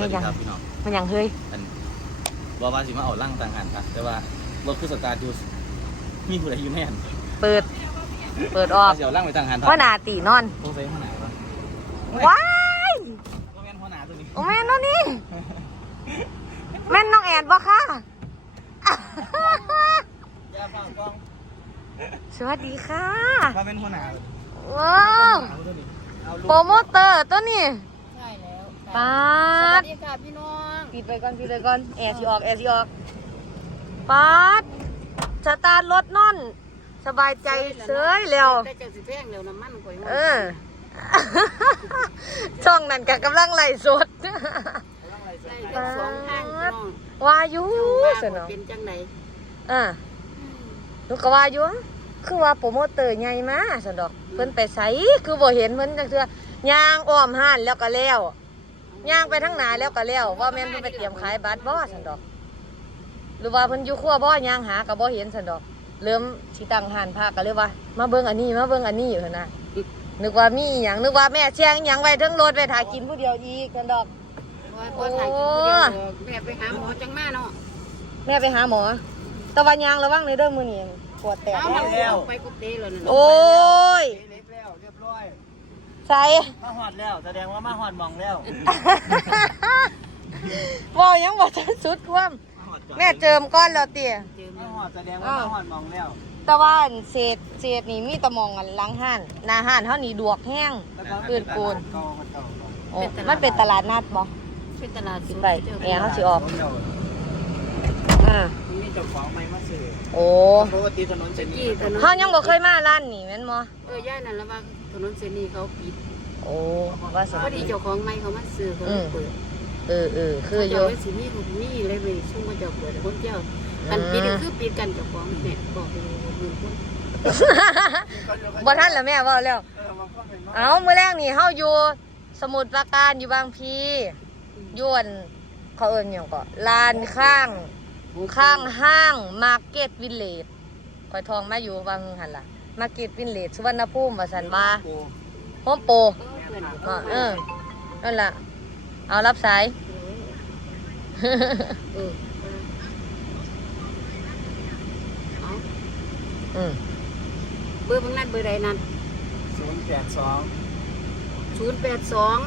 ให้ยังสวัสดีครับพี่น้องมันยังเฮ้ยอันบอกว่าสิมาเอาล่างต่างหันครับแต่ว่ารถคือสตาร์ทอยู่มีผู้ใดอยู่แม่นเปิด เปิดออกเดี๋ยวล่างไปต่างหันพ่อหนาตีนอนโอ้ใส่หัวหน้าปะว้ายก็แม่นหัวหน้าตัวนี้โอ้แม่นเนาะนี่แม่นน้องแอนบ่ค่ะยาฟังกล้องสวัสดีค่ะว่าเป็นหัวหน้าว้าว เอาตัวนี้เอาลูกโปรโมเตอร์ตัวนี้ใช่แล้ว ปาสวัดสดีค่ะพี่น้องปิดไปก่อนปิดไปก่อนแอร์สิออกแอร์สิออกปาดสตาร์ทรถนอน สบายใจเสยแล้ว แต่เจ้าสิแพงแล้วน้ำมันก่อยเออ ช่องนั้นก็กำลังไล่สด ใส่ทั้งสองทางพี่น้องว่าอยู่ว่าสนอเป็นจังไหนอ่าหนูก็ว่าอยู่ คือว่าโปรโมเตอร์ใหญ่มาสนดอก เพิ่นไปไสคือบ่เห็นเพิ่นจังเทื่อย่างอ้อมห้านแล้วก็แล้ว ย่างไปทางหน้าแล้วก็แล้วว่าแม่นเพิ่นไปเตรียมขายบัตรบ่สันดอก หรือว่าเพิ่นอยู่ครัวบ่ย่างหาก็บ่เห็นสันดอก เริ่มสิตั้งห้านพาก็เลยว่า มาเบิ่งอันนี้มาเบิ่งอันนี้อยู่หั่นน่ะนึกว่ามีอีหยังนึกว่าแม่เชียงอีหยังไว้เทั้งรถไว้ถ่ายกินผู้เดียวอีกสันดอกว่าพอถ่ายกินผู้เดียวแม่ไปหาหมอจังมาเนาะแม่ไปหาหมอแตะวันยางระวังในเด้อมื้อนี้ปวดแตก เอาแล้วแล้วไปกุฏิเลยนะ โอ้ย เล็กแล้วเรียบร้อย ใส่มาหอดแล้ว แสดงว่ามาหอดหมองแล้วบ่ยังบ่ทันสุดความมาหอดก่อนแม่เจิมก้อนแล้วเตี้ยเจอมามาหอดแสดงว่ามาหอดหมองแล้วแต่ว่าอันเศษเศษนี่มีแตะมองอันหลังห้านหน้าห้านเฮานี่ดวกแห้งแล้วก็ปืนปูนเก่ามันเก่าเก่าโอ้มันเป็นตลาดนัดบ่เป็นตลาดสิไปแหน่เขาสิออกอ่านี่เจ้าของไม่มาซื้อโอ้ปกติถนนเส้นนี้กี่ถนนเฮายังบ่เคยมาร้านนี่แม่นบ่เออย่านั่นแล้วว่า ถนนเส้นนี้เขาปิดโอ้ว่าสิพอดีเจ้าของไม่เขามาซื้อเขาเลยเปิดเออเออคืออเจ้ายู่ไว้สิมีมีเลยเว้ยซุ่มมาเจ้าเปิดคนเจ้ากันปิดคือปิดกันเจ้าของแม่บอกไปเลยว่าเงินคนบ่ทันแล้วแม่เว้าแล้วเออมันก็เป็นเอามื้อแรกนี่เฮาอยู่สมุทรปราการอยู่บางพีอยวนเขาเอิ้นหยังก็ลานข้าง ข้างห้างมาร์เก็ตวิลเลจคอยทองมาอยู่บางหันล่ะ มาร์เก็ตวิลเลจสุวรรณภูมิว่าสันว่าโฮมโปรเออเพื่อนอะเออนั่นล่ะ เอารับสายเออเอาอืมเบอร์พังนัดเบอร์ใดนั่นศูนย์แปดสองศูนย์แปดสอง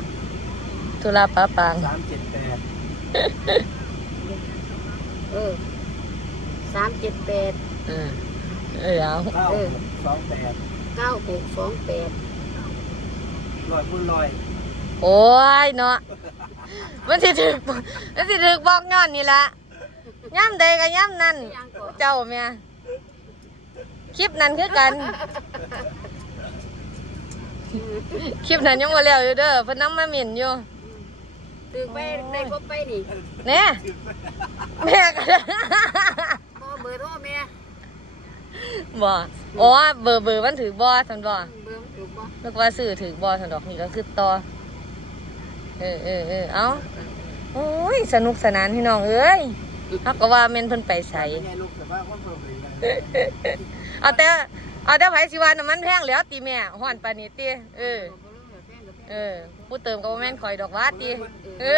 ธุระปะปังสามเจ็ดแปดเออสามเจ็ดแปดเออ เออเอาเก้าสองแปดเก้าหกสองแปดลอยพุ่นลอยโอ้ยเนาะมันสิถึกมันสิถึกบอกย้อนนี่ละย่ำใดก็ย่ำนั่นยังก่อนเจ้าเมียคลิปนั้นคือกัน คลิปนั้นยังบ่แล้วอยู่เด้อเพิ่นนำมาหมิ่นอยู่ตึกไปได้ก็ไปนี่แน่แม่ก็ได้พ่อเบอร์โทรแม่ บ่อ๋อเบอร์เบอร์มันถือบ่ซั่นบ่เบอร์มันถูกป่ะนึกว่าซื้อถือบ่ซั่นดอกนี่ก็คือต่อเออเออเออเอาโอ้ยสนุกสนานพี่น้องเอ้ยเฮาก็ว่าแม่นเพิ่นไปไสไงลูกแต่ว่าคนเพิ่มเลยเอาแต่เอาแต่ไผสิว่าน้ำมันแพงแล้วติแม่ฮ้อนปานนี้ติเออเออผู้เติมก็บ่แม่นข่อยดอกว่าติเออ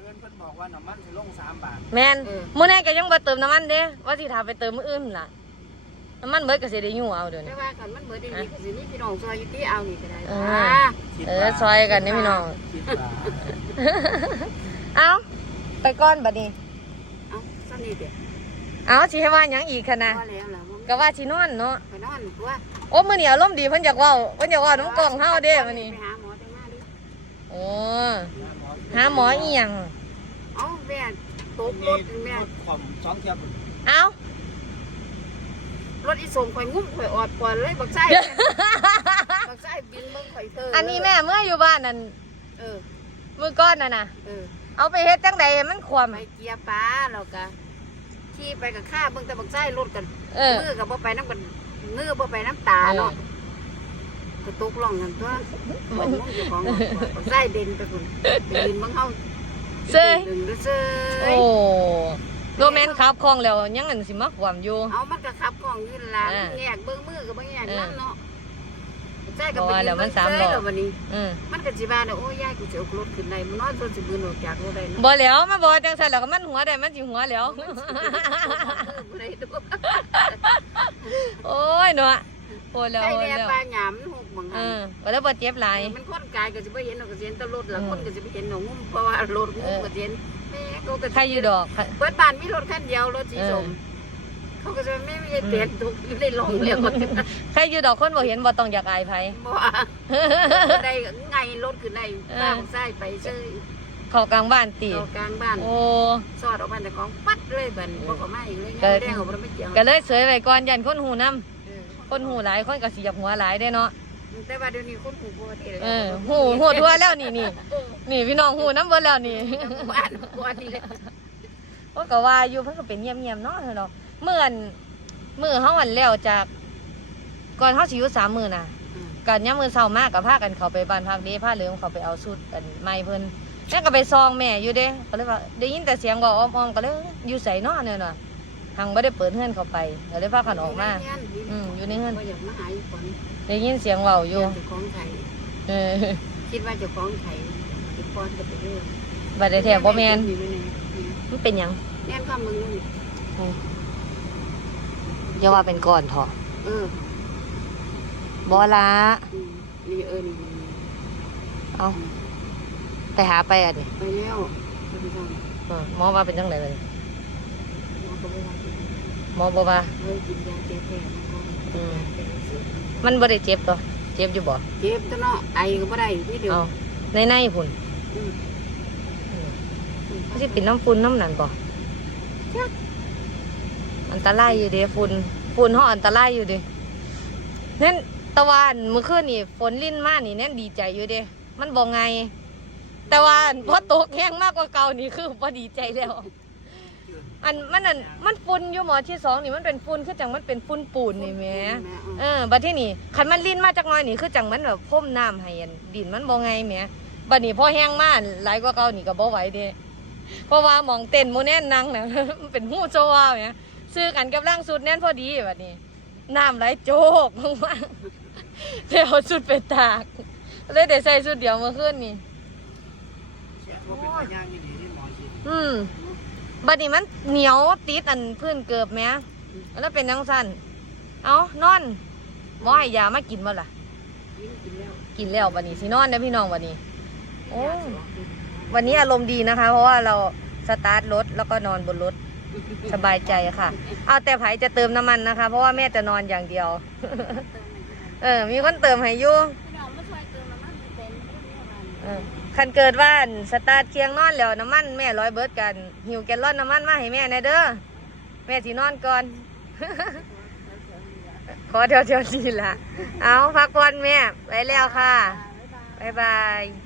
เพื่อนเพิ่นบอกว่าน้ำมันสิลงสามบาทแม่นมื้อนี้ก็ยังบ่เติมน้ำมันเด้ว่าสิถามไปเติมมื้ออื่นล่ะ น้ำมันเบิดก็สิได้อยู่เอาเดี๋ยวแต่นี้ ว่ากันมันเบอร์ดีนี่ก็สินี่พี่น้องซอยอยู่ที่เอานี่ก็ได้เออ อ่าเออซอยกันนี่พี่น้อง คิดว่าเอาไปก้อนบัดนี้ เอาสนิทเด็ดเอาสิให้ว่าหยังอีกคะนะว่าแล้วล่ะมันก็ว่าสินอนเนาะ ไปนอนตัวโอ้มื้อนี้อารมณ์ดีเพิ่นอยากเว้าเพิ่นอยากเว้าน้องกล้องเฮาเด้มื้อนี้ไปหาหมอจังมาดิโอ้หาหมออีหยัง เอ้าแม่ตกรถแม่ขอมสองเทียบเอา รถอีสมข่อยงุ้มข่อยออดก่อนเลยบักไส้ บักไส้บินเบิ่งข่อยเธออัอันนี้แม่เมื่ออยู่บ้านนั่นเออมื้อก้อนน่ะน่ะเออเอาไปเฮ็ดจังใดให้มันควมไปเกียร์ป้าแล้วก็ขี่ไปกับข้าเบิ่งแต่บักไส้รถกันเออ มือกับบ่ไปน้ำกันมือบ่ไปน้ำตาเนาะก็ตกล่องกันตัวของน้องอยู่ของบักไส้เด่นไปพุ่นไปยืนเบิ่งเฮาเซ้ย ดึงเซ้ยโอ้โรแมนครับคลองแล้วยังอันสิมาความอยู่เอามันก็ขับข องอยืนล่ะอ่าแงกเบิ่งมือกับเบิ่งแงกนั่นเนาะใช่ก็เพราะไปว่ายืแล้วนมัมันนสาสามมล้ล้ออวันนี้อืมมันก็สิว่าเนี่ยโอ้ยยายกูจะเอารถขึ้นได้มันน้อยตัวสิมือออกจากรถได้เนาะบ่แล้วมาบ่จังซั่นแล้วก็มันหัวได้มันสิหัวแล้วบ่ได้ดูโอ้ยเนาะโอ้แล้วใช่โอ้แล้แล้วปลาหยามหกบางเออันอก็แล้วบ่เจ็บหลายมันคนกายก็สิบ่เห็นเราก็สิเห็นแตรถละอืมคนก็สิบ่เห็นหนองงุ้มเพราะว่ารถงุ้มก็สิเห็นแม่เขาก็ใครอยู่ดอกเปิดบ้านมีรถคันเดียวรถสีส้ม เขาก็จะไม่มีเปลี่ยนทุกอยู่ในลงแล้วก็ใครอยู่ดอกคนบ่เห็นบ่ต้องอยากอายไผบ่ว่าได้ไงรถขึ้นได้บ้างซ้ายไปเชยเข้ากลางบ้านติเข้ากลางบ้านโอ้สอดออกมาแต่ของปัดเลยบันบ่ก็มาอีกเลยก็งานแดงออกมาไม่เกี่ยวก็เลยเสยไว้ก่อนยันคนหูนํเออคนหูหลายคนก็สิอยากหัวหลายได้เนาะแต่ว่าเดี๋ยวนี้คนหูปกติเลยเออหูหูทั่วแล้วนี่นี่นี่พี่น้องหูน้ำเบิดแล้วนี่บ้านกวนนี่เลยเพราะก็ว่าอยู่เพิ่นก็เป็นเงียบๆเนาะเนาะ เมื่อนมื้อเฮาอันแล้วจาก ก่อนเฮาสิอยู่สามมื้อน่ะกันยามมื้อเช้ามากก็พากันเข้าไปบ้านพักเด้พาเหลืองเขาไปเอาสุดอันใหม่เพิ่นแล้วก็ไปซองแม่อยู่เด้ก็เลยว่าได้ยินแต่เสียงเว้าอ้อมๆก็เลยอยู่ไสเนาะเนี่ยน่ะหังบ่ได้เปิดเฮือนเข้าไปก็เลยพากันออกมา อืมอยู่ในเฮือนว่าอยากมาหาอยู่คนได้ยินเสียงเว้าอยู่ เจ้าของไข่เออคิดว่าเจ้าของไข่อีกคนก็ไปเรื่อยบัดได้แท้บ่แม่นอยู่ในนี้มันเป็นหยัง แม่นความมึงนี่ อย่าว่าเป็นก่อนเถอะเออบ่ละอืมนี่เออนี่นี่เอาไปหาไปอะดิไปแล้วไปทำเออหมอว่าเป็นจังไดเลยหมอก็บอกว่าหมอบอกว่าเฮ้ยกินยาแก้แพ้มาก่อนอืมมันบ่ได้เจ็บตัวเจ็บอยู่บ่เจ็บตัวเนาะไอก็บ่ได้ที่เดียวเอาในในพุ่นอืมมันสิเป็นน้ำฝุ่นน้ำนั่นบ่ อันตรายอยู่เด้ฝุ่นฝุ่นเฮาอันตรายอยู่เด้เน่นตะวันเมื่อคืนนี่ฝนลิ้นมานี่แน่นดีใจอยู่เด้มันบ่ไง แต่ว่าอันพอตกแห้งมากกว่าเก่านี่คือบ่ดีใจแล้ว อันมันอันมันฝุ่นอยู่หมอที่สองนี่มันเป็นฝุ่นคือจังมันเป็นฝุ่นปูนนี่แหมเออบัดที่นี่คันมันลิ้นมาจากหน้อยนี่คือจังมันแบบพ่มน้ำให้อันดินมันบ่ไงแหมบัดนี้พอแห้งมาหลายกว่าเก่านี่ก็บ่ไหวเด้เพราะว่าหมองเต้นโมแน่นนั่งน่ะมันเป็นหูโจว่าแหม ซื้อกันกับร่างสุดแน่นพอดีบัดนี้น้ำไหลโจกลงมาเดี๋ยวเอาสุดไปตาก เลยได้ใส่สุดเดียวเมื่อคืนนี่อืมบัดนี้มันเหนียวติดอันพื้นเกือบแหมแล้วเป็นจังซั่นเอานอนหมอให้ยามากินบ่ล่ะกินแล้วกินแล้ววันนี้สินอนเด้อพี่น้องวันนี้ โอ้วันนี้อารมณ์ดีนะคะ เพราะว่าเราสตาร์ทรถแล้วก็นอนบนรถ สบายใจค่ะ เอาแต่ไผจะเติมน้ำมันนะคะ เพราะว่าแม่จะนอนอย่างเดียว เออ มีคนเติมให้อยู่พี่น้องมาช่วยเติมน้ำมันเป็นเออคันเกิดว่าสตาร์ทเคียงนอนแล้วน้ำมันแม่ร้อยเบิดกัน หิวแกลลอนน้ำมันมาให้แม่แน่เด้อ แม่สินอนก่อน ขอเทียวเทียวดีละเอาพักผ่อนแม่ ไปแล้วค่ะ บ๊ายบาย